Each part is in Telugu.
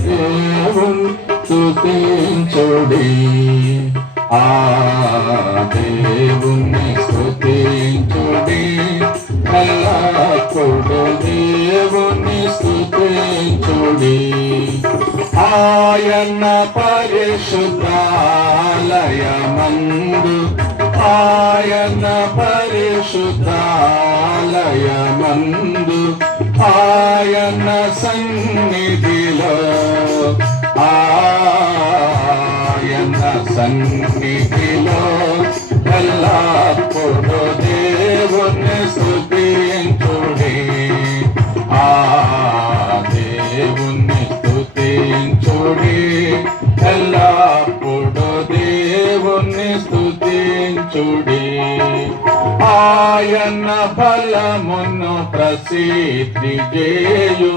దేవుని స్తుతించుడి. ఆ దేవుని స్తుతించుడి, ఎల్లప్పుడు దేవుని స్తుతించుడి. ఆయన పరిశుద్ధాలయమందు, ఆయన పరిశుద్ధాలయమందు, ఆయన సన్నిధిలో, ఆయన సన్నిధిలో ఎల్లప్పుడు దేవుని స్తుతించుడి. ఆ దేవుని స్తుతించుడి, ఎల్లప్పుడు దేవుని స్తుతించుడి. ఆయన బలమును ప్రసిద్ధి చేయు,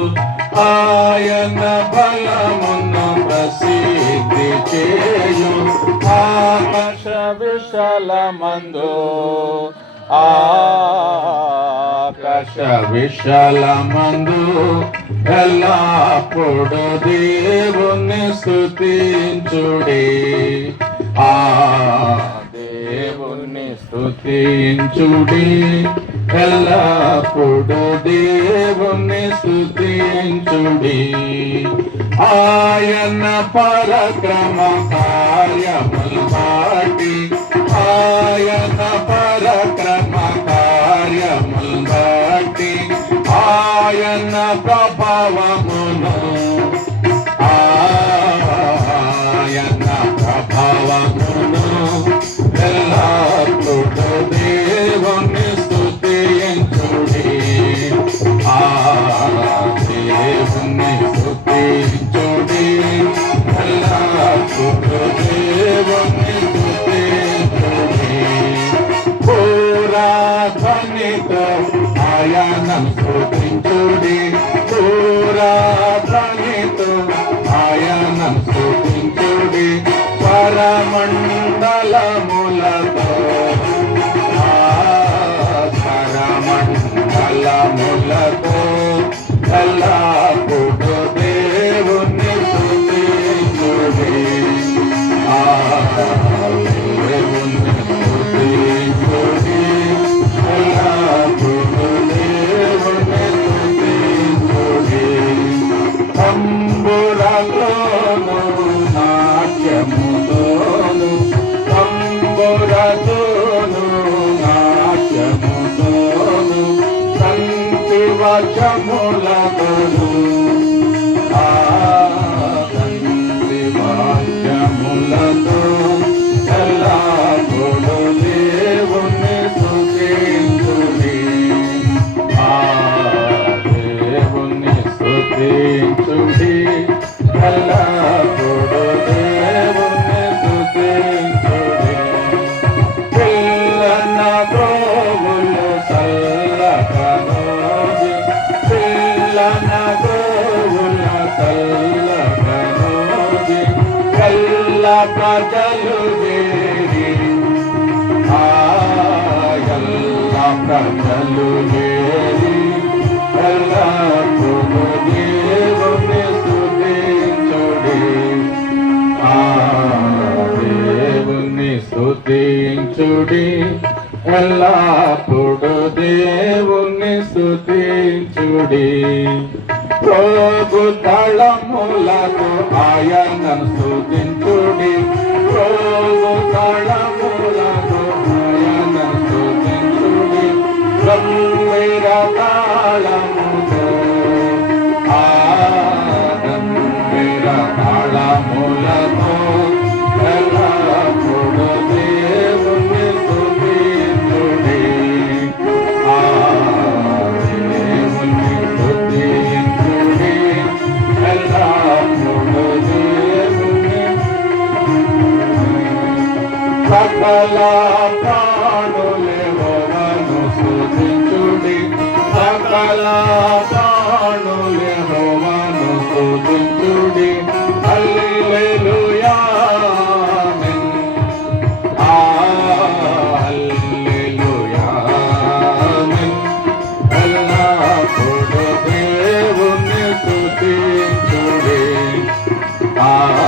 ఆయన బలమును ప్రసిద్ధి చేయు. ఆకాశ విశాలమందు, ఆకాశ విశాలమందు ఎల్లప్పుడు దేవుని స్తుతించుడి. ఆ దేవుని స్తుతించుడి, ఎల్లప్పుడు దేవుని స్తుతించుడి. ఆయన పరక్రమ కార్యములు బట్టి, ఆయన పరక్రమ కార్యములు బట్టి, ఆయన ప్రభావమును, ఆయన ప్రభావమును ఎల్లప్పుడు దేవుని స్తుతించుడి. ఆ దేవుని స్తుతించుడి, ఎల్లప్పుడు దేవుని స్తుతించుడి. పురాధ్వనితో ఆయనను స్తుతించుడి, పురాధ్వనితో ఆయనను స్తుతించుడి. పరమండలములతో, పరమండలములతో ఎల్లప్పుడు దేవుని స్తుతించుడి. ఆ దేవుని స్తుతించుడి, ఎల్లప్పుడు దేవుని స్తుతించుడి. తంబురతోను నాట్యముతోను, తంబురతోను నాట్యముతోను, సంతి వచములతోను, సంతి వాక్యములతో ఎల్లప్పుడు దేవుని స్తుతించుడి. ఆ దేవుని స్తుతించుడి, ఎల్లప్పుడు దేవుని స్తుతించుడి. పిల్లన గోవులు చల్లగనోది, పిల్లన గోవుల చల్లగనోది, ఎల్ల ప్రజలు చేరి, ఎల్ల ప్రజలు చేరి ఎల్లప్పుడు దేవుని స్తుతించుడి. ఆ దేవుని స్తుతించుడి, ఎల్లప్పుడు దేవుని స్తుతించుడి. ప్రభు తళములకు ఆయనను స్తుతించుడి, ప్రభు తళములకు ఆయనను స్తుతించుడి. గంభీర తాళముతో, గంభీర తాళములతో ఎల్లప్పుడు దేవుని స్తుతించుడి. ఆ దేవుని స్తుతించుడి, ఎల్లప్పుడు దేవుని. సకల ప్రాణులెవరను స్తుతించుడి, సకల ప్రాణులెవరను స్తుతించుడి. హల్లెలూయా ఆమేన్, హల్లెలూయా ఆమేన్. ఎల్లప్పుడు దేవుని స్తుతించుడి. ఆ